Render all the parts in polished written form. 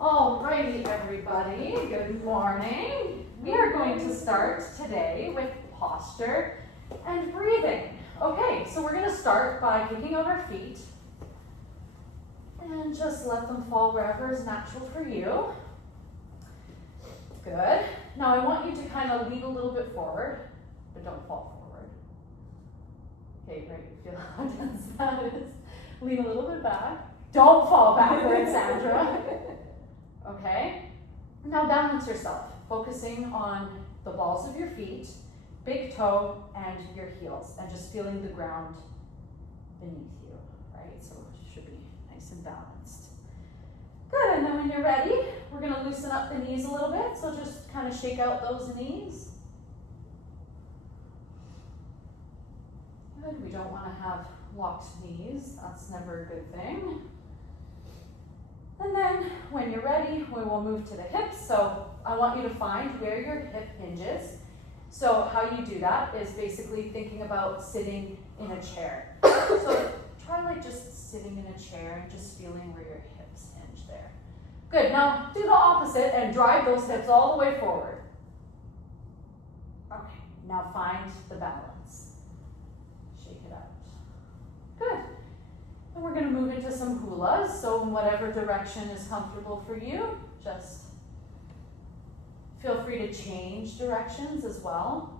Alrighty, everybody, good morning. We are going to start today with posture and breathing. Okay, so we're going to start by kicking out our feet and just let them fall wherever is natural for you. Good. Now I want you to kind of lean a little bit forward, but don't fall forward. Okay, great. Feel how dense that is. Lean a little bit back. Don't fall backwards, Sandra. Okay, now balance yourself, focusing on the balls of your feet, big toe, and your heels, and just feeling the ground beneath you, right? So it should be nice and balanced. Good, and then when you're ready, we're gonna loosen up the knees a little bit, so just kind of shake out those knees. Good, we don't wanna have locked knees, that's never a good thing. And then when you're ready, we will move to the hips. So I want you to find where your hip hinges. So how you do that is basically thinking about sitting in a chair. So try like just sitting in a chair and just feeling where your hips hinge there. Good, now do the opposite and drive those hips all the way forward. Okay, now find the balance. Shake it out. Good. And we're going to move into some hulas, so in whatever direction is comfortable for you, just feel free to change directions as well.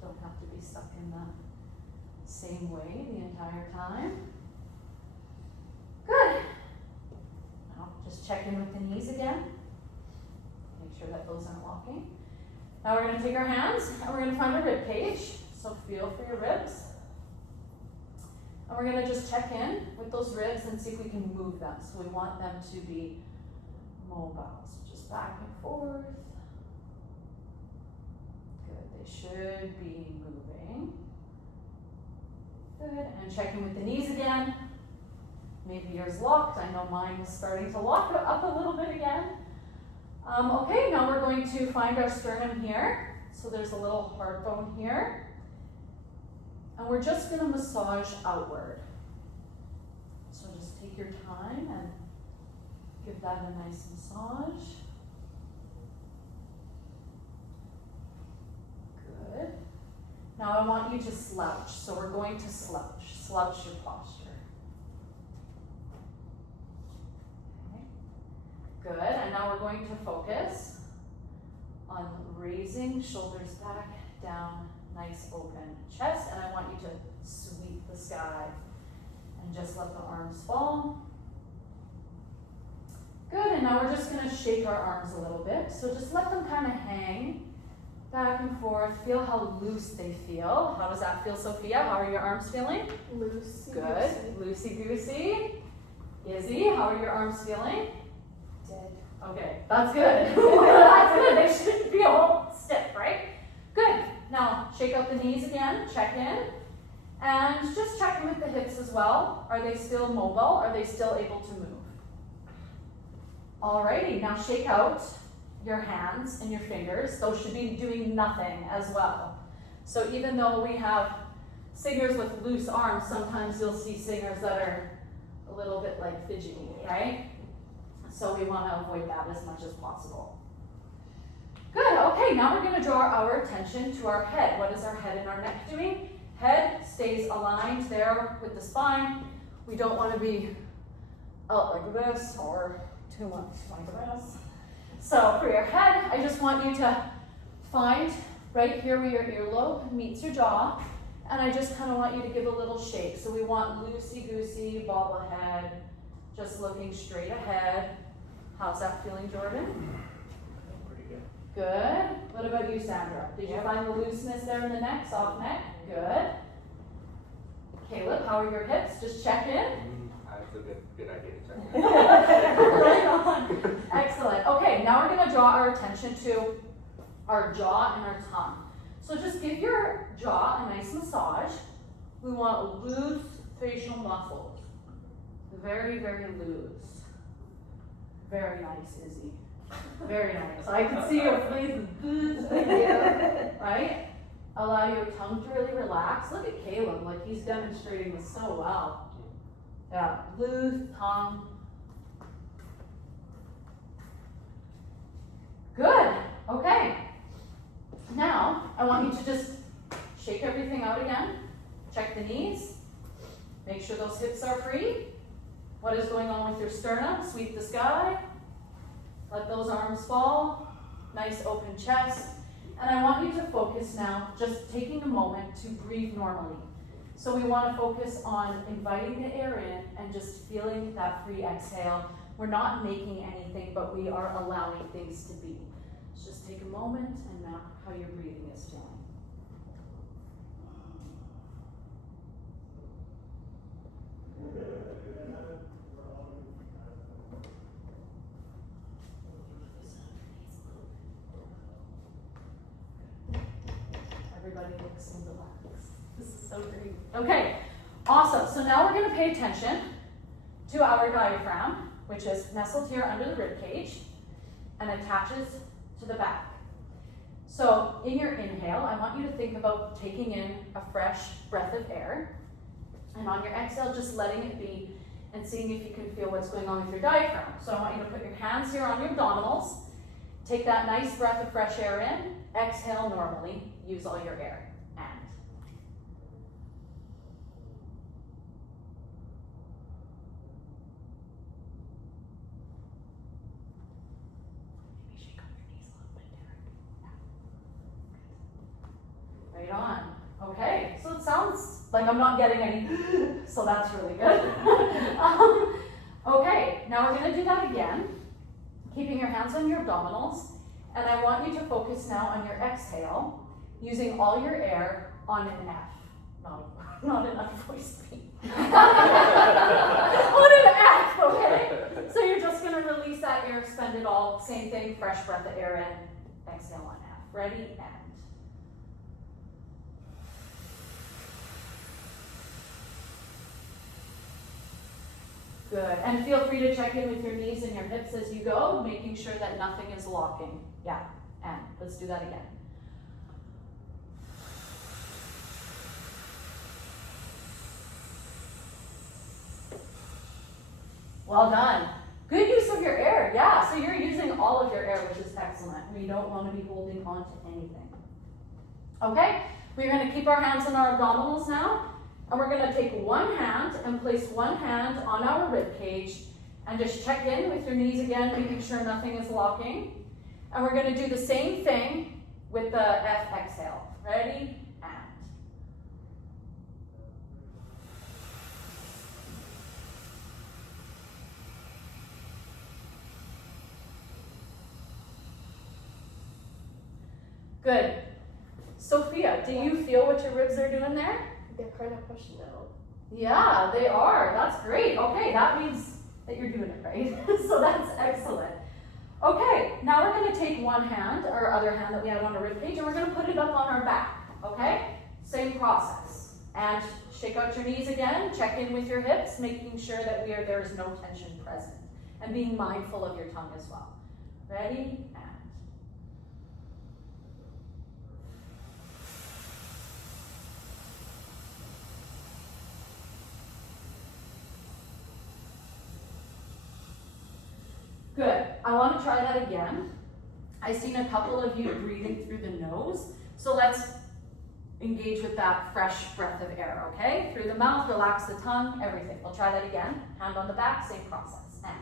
Don't have to be stuck in the same way the entire time. Good. Now just check in with the knees again. Make sure that those aren't locking. Now we're going to take our hands and we're going to find a rib cage, so feel for your ribs. And we're going to just check in with those ribs and see if we can move them. So we want them to be mobile. So just back and forth. Good. They should be moving. Good. And check in with the knees again. Maybe yours locked. I know mine is starting to lock up a little bit again. Okay, now we're going to find our sternum here. So there's a little hard bone here. And we're just going to massage outward. So just take your time and give that a nice massage. Good. Now I want you to slouch. So we're going to slouch. Slouch your posture. Okay. Good. And now we're going to focus on raising shoulders back, down, nice open chest, and I want you to sweep the sky and just let the arms fall. Good, and now we're just going to shake our arms a little bit. So just let them kind of hang back and forth. Feel how loose they feel. How does that feel, Sophia? How are your arms feeling? Loosey. Good. Loosey-goosey. Izzy, how are your arms feeling? Dead. Okay, that's good. That's good. They shouldn't feel stiff, right? Good. Now, shake out the knees again, check in, and just check in with the hips as well. Are they still mobile? Are they still able to move? Alrighty, now shake out your hands and your fingers. Those should be doing nothing as well. So even though we have singers with loose arms, sometimes you'll see singers that are a little bit like fidgety, right? So we want to avoid that as much as possible. Good, okay, now we're going to draw our attention to our head. What is our head and our neck doing? Head stays aligned there with the spine. We don't want to be out like this or too much like this. So for your head, I just want you to find right here where your earlobe meets your jaw, and I just kind of want you to give a little shake. So we want loosey-goosey, bobblehead, just looking straight ahead. How's that feeling, Jordan? Good. What about you, Sandra? Did you find the looseness there in the neck, soft neck? Good. Caleb, how are your hips? Just check in. That's a good idea to check in. Right on. Excellent. Okay, now we're going to draw our attention to our jaw and our tongue. So just give your jaw a nice massage. We want loose facial muscles. Very, very loose. Very nice, Izzy. Very nice. I can see your face is right? Allow your tongue to really relax. Look at Caleb, like he's demonstrating this so well. Yeah, loose tongue. Good, okay. Now, I want you to just shake everything out again. Check the knees. Make sure those hips are free. What is going on with your sternum? Sweep the sky. Let those arms fall. Nice open chest. And I want you to focus now, just taking a moment to breathe normally. So we want to focus on inviting the air in and just feeling that free exhale. We're not making anything, but we are allowing things to be. Just take a moment and map how your breathing is feeling. Everybody looks so relaxed. This is so great. Okay, awesome. So now we're going to pay attention to our diaphragm, which is nestled here under the rib cage and attaches to the back. So in your inhale, I want you to think about taking in a fresh breath of air. And on your exhale, just letting it be and seeing if you can feel what's going on with your diaphragm. So I want you to put your hands here on your abdominals. Take that nice breath of fresh air in. Exhale normally. Use all your air. And. Maybe shake on your knees a little bit, Derek. Right on. Okay, so it sounds like I'm not getting any, so that's really good. Okay, now we're going to do that again, keeping your hands on your abdominals, and I want you to focus now on your exhale, using all your air on an F, not an F voice beat. On an F, okay? So you're just going to release that air, spend it all, same thing, fresh breath of air in, exhale on F. Ready, and. Good, and feel free to check in with your knees and your hips as you go, making sure that nothing is locking. Yeah, and let's do that again. Well done. Good use of your air, yeah, so you're using all of your air, which is excellent. We don't want to be holding on to anything. Okay, we're going to keep our hands on our abdominals now. And we're going to take one hand and place one hand on our rib cage and just check in with your knees again, making sure nothing is locking. And we're going to do the same thing with the F exhale. Ready? And. Good. Sophia, do you feel what your ribs are doing there? They're kind of pushing out. Yeah, they are. That's great. Okay, that means that you're doing it right. So that's excellent. Okay, now we're going to take one hand, our other hand that we have on the rib cage, and we're going to put it up on our back. Okay? Same process. And shake out your knees again. Check in with your hips, making sure that there is no tension present. And being mindful of your tongue as well. Ready? And. Good. I want to try that again. I've seen a couple of you breathing through the nose. So let's engage with that fresh breath of air, okay? Through the mouth, relax the tongue, everything. We'll try that again. Hand on the back, same process. And.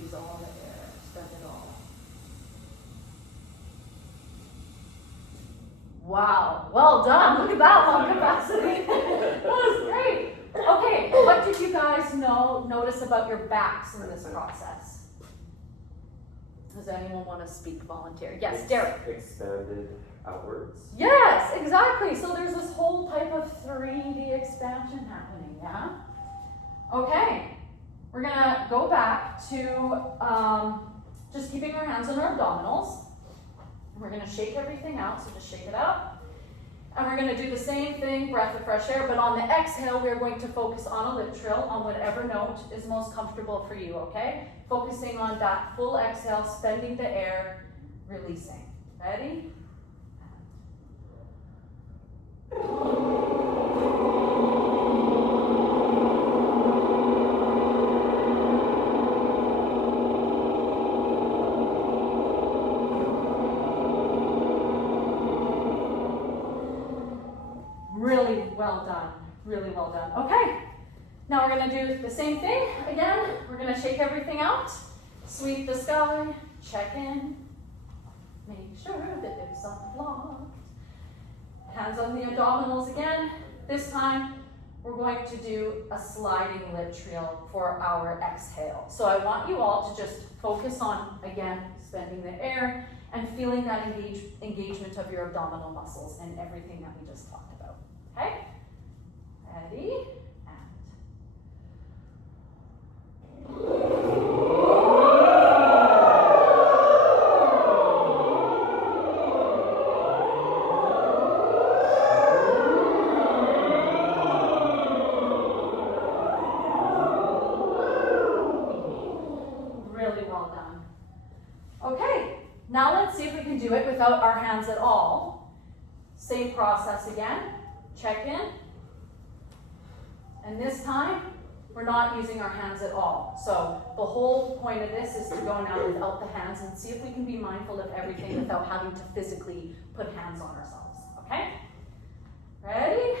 Use all the air. Spend it all. Wow, well done. Look at that lung capacity. That was great. Okay, what did you guys notice about your backs in this process? Does anyone want to speak, volunteer? Yes, Derek. Expanded outwards. Yes, exactly. So there's this whole type of 3D expansion happening, yeah? Okay, we're gonna go back to just keeping our hands on our abdominals. We're going to shake everything out, so just shake it out. And we're going to do the same thing, breath of fresh air, but on the exhale, we're going to focus on a lip trill, on whatever note is most comfortable for you, okay? Focusing on that full exhale, spending the air, releasing. Ready? Really well done. Really well done. Okay. Now we're gonna do the same thing again. We're gonna shake everything out, sweep the sky, check in, make sure that it's unblocked. Hands on the abdominals again. This time we're going to do a sliding lip trill for our exhale. So I want you all to just focus on, again, spending the air and feeling that engagement of your abdominal muscles and everything that we just talked about. Okay? Ready? Really well done. Okay, now let's see if we can do it without our hands at all. Same process again. Check in. And this time, we're not using our hands at all. So the whole point of this is to go now without the hands and see if we can be mindful of everything without having to physically put hands on ourselves. Okay? Ready?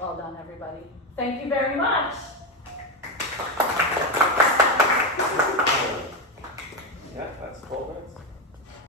Well done, everybody. Thank you very much. Yeah, that's 12 minutes.